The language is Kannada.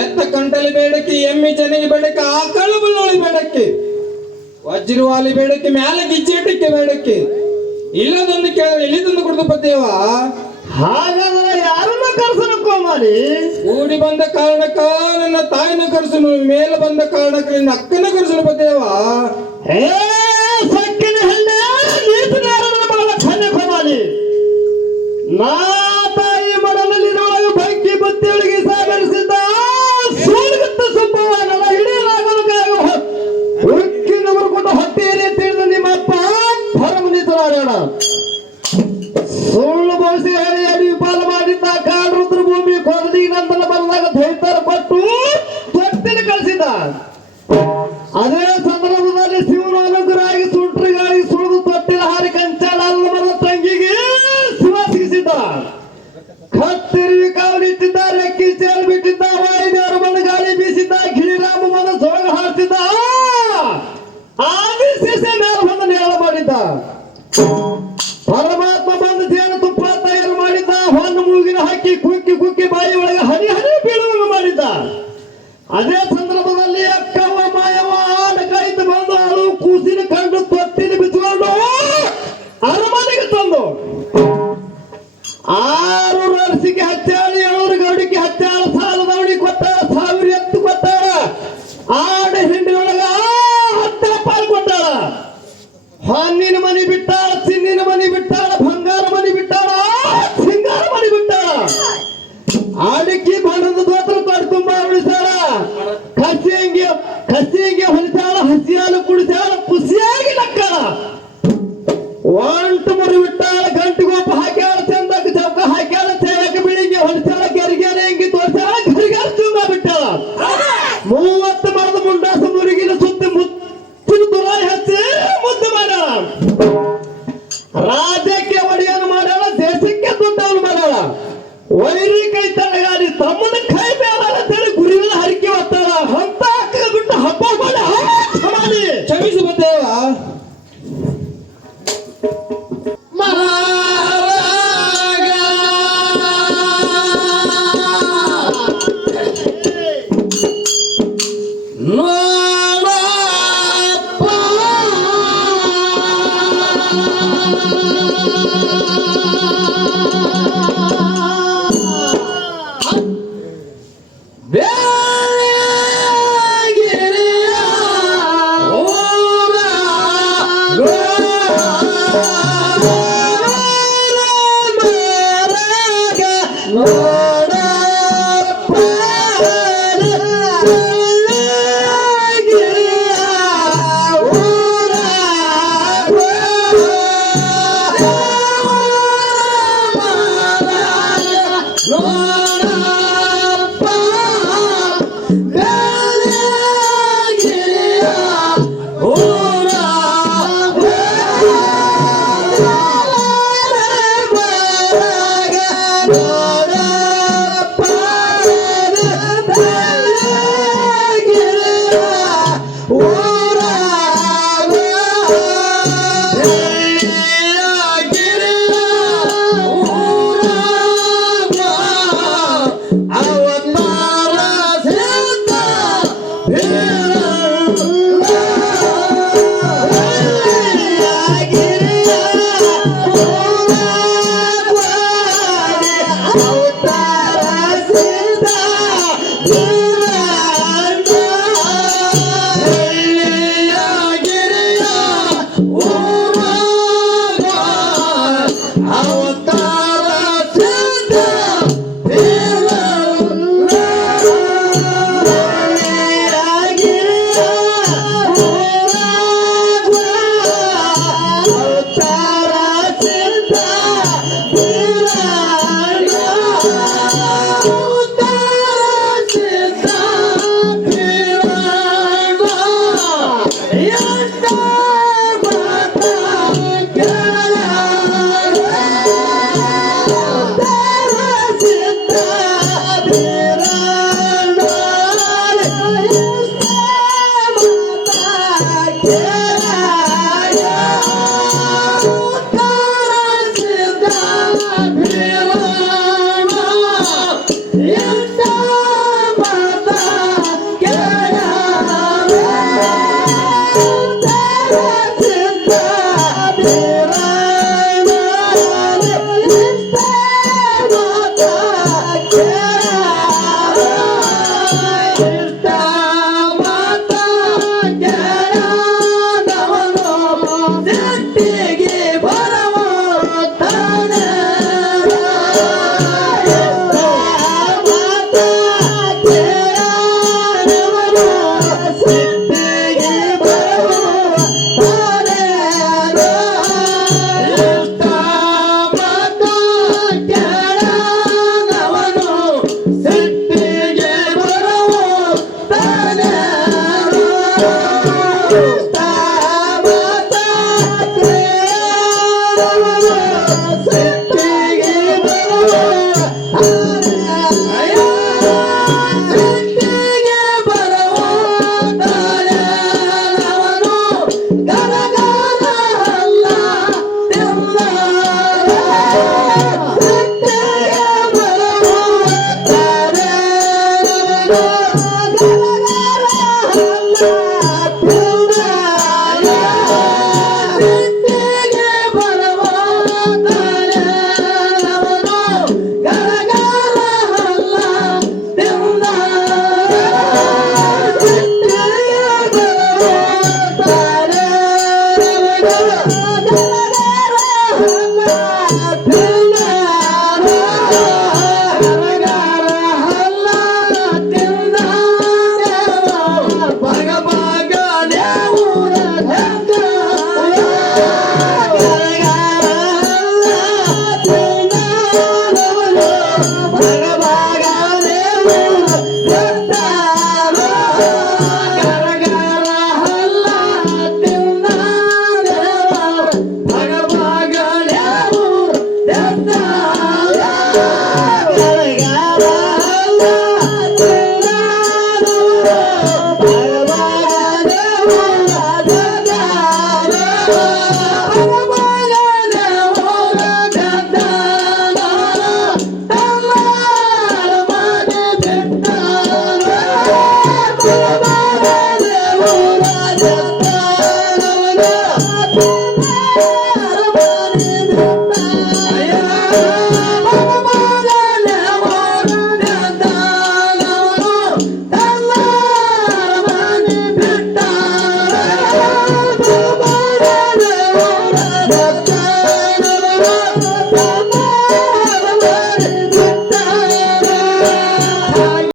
ಎತ್ತ ಕಂಟಲಿ ಬೇಡಕ್ಕೆ ಎಮ್ಮಿ ಜನಿಗೆ ಬೇಡಕ್ಕೆ ಆಕಳ ಬುಲ್ಲೊಳಿ ಬೇಡಕ್ಕೆ ವಜ್ರವಾಲಿ ಬೇಡಕ್ಕೆ ಮ್ಯಾಲ ಗಿಜ್ಜೆಟಕ್ಕೆ ಬೇಡಕ್ಕೆ ಇಲ್ಲದೊಂದು ಕೇಳಿದ್ರೆ ಇಲ್ಲಿ ತಂದು ಕೊಡ್ದು ಪದೇವ. ಹಾಗಾದ್ರೆ ಯಾರನ್ನ ಕರ್ಸನ ಕೋಮಾರಿ? ಕೂಡಿ ಬಂದ ಕಾರಣಕ್ಕ ನನ್ನ ತಾಯಿನ ಕರ್ಸನು, ಮೇಲೆ ಬಂದ ಕಾರಣಕ್ಕ ನಿನ್ನ ಅಕ್ಕನ ಕರ್ಸನು ಪದೇವ. ಏ ಸಕ್ಕಿನ ಹೆಣ್ಣೆ ನೀತಿನ ಮಗಳ ಕನ್ಯೆ ಕೋಮಾರಿ. ನಾ ತಾಯಿ ಮಡಲಲ್ಲಿರುವಾಗ ಬೆಂಕಿ ಬುತ್ತಿಯೊಳಗೆ ಸಾಗರಿಸಿದ್ದ ಸೂರ್ಯಗತ್ತ ಸಂಭವನಲ್ಲ ಹಿಡಿಯಲಾಗಲು ಉಕ್ಕಿನವರು ಕೊಂಡು ಹೊಟ್ಟೆಯಲ್ಲಿ ತಿಳಿದ ನಿಮ್ಮಪ್ಪ ಪರಮನಿತರಾಡೋಣ. ಸುಳ್ಳು ಬಹುಶಃ ಹೇಳಿ ಅಡಿವಿ ಪಾಲು ಮಾಡಿದ್ದ ಕಾಡು ರುದ್ರ ಭೂಮಿ ಕೊರದಿ ನಂತರ ಬಂದಾಗ ದೈತರ ಪಟ್ಟು ತೊಟ್ಟಿನ ಕಳಿಸಿದ. ಅದೇ ಸಂದರ್ಭದಲ್ಲಿ ಶಿವನ ಅನುಗ್ರಹಾಗಿ ಸುಂಟ್ರಿ ಗಾಳಿ ಸುಳಿದು ತೊಟ್ಟಿನ ಹಾರಿ ಕಂಚಾಲ ಮರದ ತಂಗಿಗೆ ಶಿವ ಸಿಗಿಸಿದ್ದ. ಕತ್ತಿರಿ ಕಾವಲಿಟ್ಟಿದ್ದ, ರೆಕ್ಕಿ ಚೇಲ್ ಬಿಟ್ಟಿದ್ದ, ವಾಯುದೇವರು ಬಂದ ಗಾಳಿ ಬೀಸಿದ್ದ, ಗಿರಿರಾಮ ಬಂದ ಸೊರಗ ಹಾರಿಸಿದ್ದ, ಆದಿ ಶಿಷ್ಯ ಮೇಲೆ ಬಂದ ನೇಳ ಮಾಡಿದ್ದ. ಪರಮಾತ್ಮ ಬಂದು ಜೇನು ತುಪ್ಪ ತಯಾರು ಮಾಡಿದ್ದ, ಹೊನ್ನು ಮೂಗಿನ ಹಾಕಿ ಕುಕ್ಕಿ ಕುಕ್ಕಿ ಬಾಯಿ ಒಳಗೆ ಹನಿ ಹನಿ ಬೀಳುವಂಗ ಮಾಡಿದ್ದ. ಅದೇ ಸಂದರ್ಭದಲ್ಲಿ ಅಕ್ಕವ್ವ ಮಾಯವ್ವ ಆಡ ಕಾಯ್ದು ಬಂದು ಅಳು ಕೂಸಿನ ಕಂಡು ತೊಟ್ಟಿನ ಬಿಚ್ಚಿಕೊಂಡು ಅರಮನೆಗೆ ತಂದು 6 ವರ್ಷಕ್ಕೆ ಹಚ್ಚಾಳಿ 7 ಗೌಡಿಗೆ ಹಚ್ಚಾಳ ಸಾಲದವಡಿ ಕೊಟ್ಟಾಳ, 1000 ಎತ್ತು ಕೊಟ್ಟಾಳ, ಆಡ ಹಿಂಡಿನೊಳಗ 10 ಪಾಲು ಕೊಟ್ಟಾಳ. ಹೊನ್ನಿನ ಮನಿ ಬಿಟ್ಟಾಳ, ಚಿನ್ನಿನ ಮನಿ ಬಿಟ್ಟಾಳ, ಬಂಗಾರ ಮನಿ ಬಿಟ್ಟಾಳ, ಸಿಂಗಾರ ಮನಿ ಬಿಟ್ಟಾಳ. ಆಡಿಕ್ಕಿ ಬಣ್ಣದ ದೋತ್ರ ತೊಡೆ ತುಂಬಾ ಉಳಿಸಾಳ, ಕಸಿಯಂಗೆ ಹೊಲಿಸಾಳ, ಹಸಿಯಾಲು ಕುಡಿಸಾಳ, ಖುಷಿಯಾಗಿ ನಕ್ಕಾಳ. ಒಂಟು ಮುರಿ ಬಿಟ್ಟಾಳ, ಗಂಟಿಗೋಪ ಹಾಕ್ಯಾಳ, ಚಂದಕ್ಕೆ ಚೌಕ ಹಾಕ್ಯಾಳ, ಚೇಳಕ್ಕೆ ಬಿಳಿಗೆ ಹೊಲಿಸಾಳ, ಗೆರಿಗೆರೆ ಎಂಗಿ ತೋರಿಸಾಳ, ಗರಿಗಾರ ಚುಂಬ ಬಿಟ್ಟಾಳ. 30 ಮರದ ಮುಂಡಾಸ ಮುರಿಗಿನ ಸುತ್ತಿ ಮುತ್ತಿನ ತುರಾಯಿ ಹಚ್ಚಿ ಮುದ್ದು ಮಾಡ್ಯಾಳ. ರಾಜ್ಯಕ್ಕೆ ಒಡೆಯನು ಮಾಡ್ಯಾಳ, ದೇಶಕ್ಕೆ ದುಡ್ಡವನು ಮಾಡ್ಯಾಳ. ವೈರಿ ಕೈ ತಲೆಗಾಡಿ ತಮ್ಮನ ಕೈ ಬೇಡ ಅಂತೇಳಿ ಗುರಿಗಳ ಹರಿಕೆ ಹೊತ್ತಾಳ. ಅಂತ ಅಕ್ಕ ಬಿಟ್ಟು ಹಬ್ಬ ಮಾಡಿ ಕ್ಷಮಿಸು ಪದೇವ.